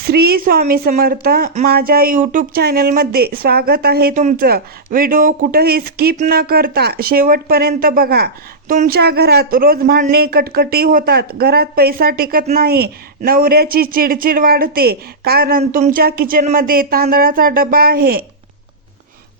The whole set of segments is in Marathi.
श्री स्वामी समर्थ. माझ्या यूट्यूब चॅनलमध्ये स्वागत आहे तुमचं. व्हिडिओ कुठंही स्किप न करता शेवटपर्यंत बघा. तुमच्या घरात रोज भांडणे कटकटी होतात, घरात पैसा टिकत नाही, नवऱ्याची चिडचिड वाढते कारण तुमच्या किचनमध्ये तांदळाचा डबा आहे.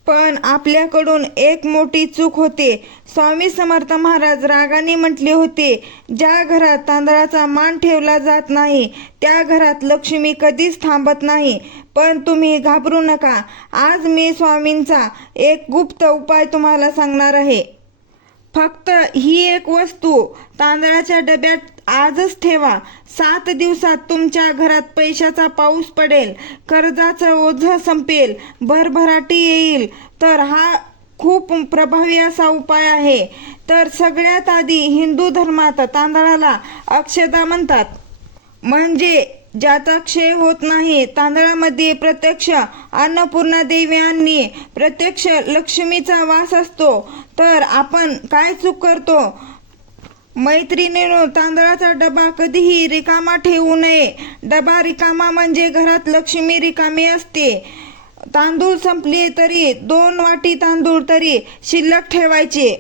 पण आपल्याकडून एक मोठी चूक होते. स्वामी समर्थ महाराज रागाने म्हटले होते, ज्या घरात तांदळाचा मान ठेवला जात नाही त्या घरात लक्ष्मी कधीच थांबत नाही. पण तुम्ही घाबरू नका. आज मी स्वामींचा एक गुप्त उपाय तुम्हाला सांगणार आहे. फक्त ही एक वस्तू तांदळाच्या डब्यात आजच ठेवा. 7 दिवसात तुमच्या घरात पैशाचा पाऊस पडेल, कर्जाचं ओझं संपेल, भरभराटी येईल. तर हा खूप प्रभावी असा उपाय आहे. तर सगळ्यात आधी हिंदू धर्मात तांदळाला अक्षता म्हणतात, म्हणजे ज्याचा क्षय होत नाही. तांदळामध्ये प्रत्यक्ष अन्नपूर्णा देवी आणि प्रत्यक्ष लक्ष्मीचा वास असतो. तर आपण काय चूक करतो मैत्रिणींनो, तांदळाचा डबा कधीही रिकामा ठेवू नये. डबा रिकामा म्हणजे घरात लक्ष्मी रिकामी असते. तांदूळ संपले तरी 2 वाटी तांदूळ तरी शिल्लक ठेवायचे.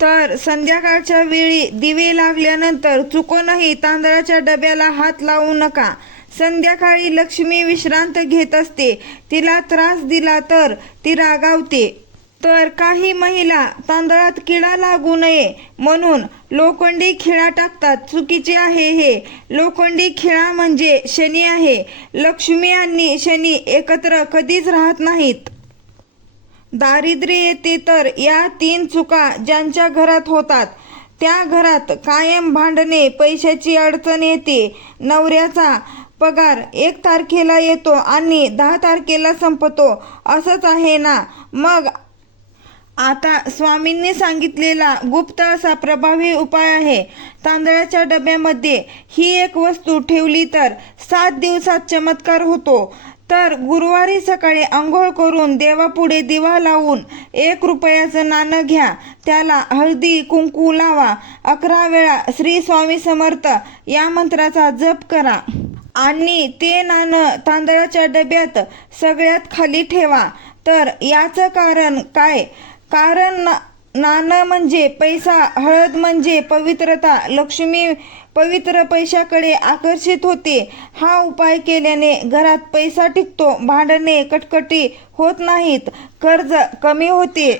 तर संध्याकाळच्या वेळी दिवे लागल्यानंतर चुकूनही तांदळाच्या डब्याला हात लावू नका. संध्याकाळी लक्ष्मी विश्रांत घेत असते, तिला त्रास दिला तर ती रागावते. तर काही महिला तांदळात किडा लागू नये म्हणून लोखंडी खिळा टाकतात. चुकीचे आहे हे. लोखंडी खिळा म्हणजे शनी आहे. लक्ष्मी आणि शनी एकत्र कधीच राहत नाहीत. दारिद्र्य येते. तर या 3 चुका ज्यांच्या घरात होतात त्या घरात कायम भांडणे, पैशाची अडचण येते, नवऱ्याचा पगार 1 तारखेला येतो आणि 10 तारखेला संपतो. असंच आहे ना. मग आता स्वामींनी सांगितलेला गुप्त असा प्रभावी उपाय आहे. तांदळाच्या डब्यामध्ये ही एक वस्तू ठेवली तर 7 दिवसात चमत्कार होतो. तर गुरुवारी सकाळी आंघोळ करून देवापुढे दिवा लावून 1 रुपयाचं नाणं घ्या. त्याला हळदी कुंकू लावा. 11 वेळा श्री स्वामी समर्थ या मंत्राचा जप करा आणि ते नाणं तांदळाच्या डब्यात सगळ्यात खाली ठेवा. तर याचं कारण काय? कारण नाणं म्हणजे पैसा, हळद म्हणजे पवित्रता, लक्ष्मी पवित्र पैशाकडे आकर्षित होते. हा उपाय केल्याने घरात पैसा टिकतो, भांडणे कटकटी होत नाहीत, कर्ज कमी होते.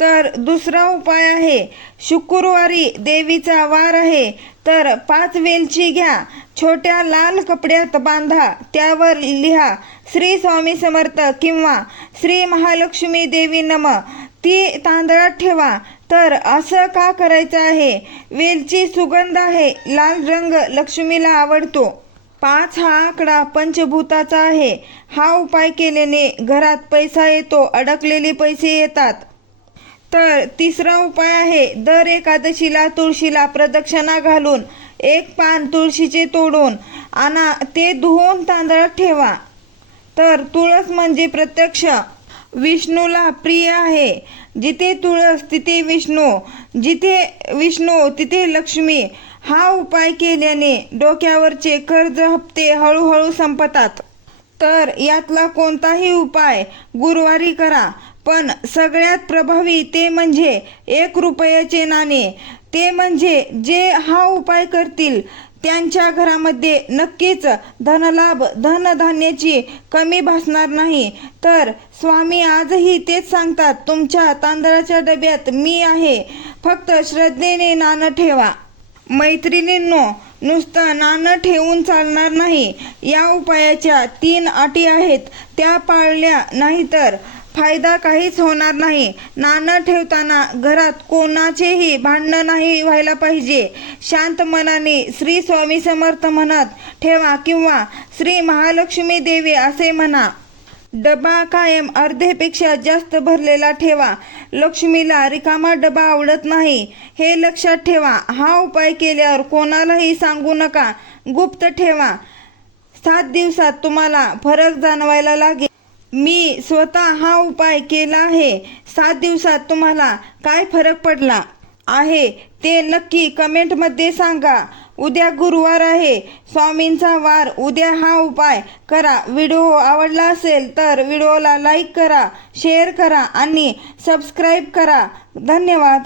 तर दुसरा उपाय आहे, शुक्रवारी देवीचा वार आहे तर 5 वेलची घ्या, छोट्या लाल कपड्यात बांधा, त्यावर लिहा श्री स्वामी समर्थ किंवा श्री महालक्ष्मी देवी नमः. ती तांदळात ठेवा. तर असं का करायचं आहे? वेलची सुगंध आहे, लाल रंग लक्ष्मीला आवडतो. 5 हा आकडा पंचभूताचा आहे. हा उपाय केल्याने घरात पैसा येतो, अडकलेले पैसे येतात. तर तिसरा उपाय आहे, दर एकादशीला तुळशीला प्रदक्षिणा घालून 1 पान तुळशीचे तोडून आणा, ते धुवून तांदळात ठेवा. तर तुळस म्हणजे प्रत्यक्ष विष्णूला प्रिय आहे. जिथे तुळस तिथे विष्णू, जिथे विष्णू तिथे लक्ष्मी. हा उपाय केल्याने डोक्यावरचे कर्ज हप्ते हळूहळू संपतात. तर यातला कोणताही उपाय गुरुवारी करा. पण सगळ्यात प्रभावी ते म्हणजे 1 रुपयाचे नाणे. ते म्हणजे जे हा उपाय करतील त्यांच्या घरामध्ये नक्कीच धनलाभ, धनधान्याची कमी भासणार नाही. तर स्वामी आजही तेच सांगतात, तुमच्या तांदळाच्या डब्यात मी आहे, फक्त श्रद्धेने नाणं ठेवा. मैत्रिणींनो, नुसतं नाणं ठेवून चालणार नाही. या उपायाच्या 3 अटी आहेत, त्या पाळल्या नाही तर फायदा काहीच होणार नाही. नाणं ठेवताना घरात कोणाचेही भांडण नाही व्हायला पाहिजे. शांत मनाने श्री स्वामी समर्थ म्हणत ठेवा किंवा श्री महालक्ष्मी देवी असे म्हणा. डबा कायम अर्ध्यापेक्षा जास्त भरलेला ठेवा. लक्ष्मीला रिकामा डबा आवडत नाही, हे लक्षात ठेवा. हा उपाय केल्यावर कोणालाही सांगू नका, गुप्त ठेवा. 7 दिवसात तुम्हाला फरक जाणवायला लागेल. मी स्वतः हा उपाय केला आहे. 7 दिवसात तुम्हाला काय फरक पडला आहे ते नक्की कमेंटमध्ये सांगा. उद्या गुरुवार आहे, स्वामींचा वार. उद्या हा उपाय करा. व्हिडिओ आवडला असेल तर व्हिडिओला लाईक करा, शेअर करा आणि सबस्क्राईब करा. धन्यवाद.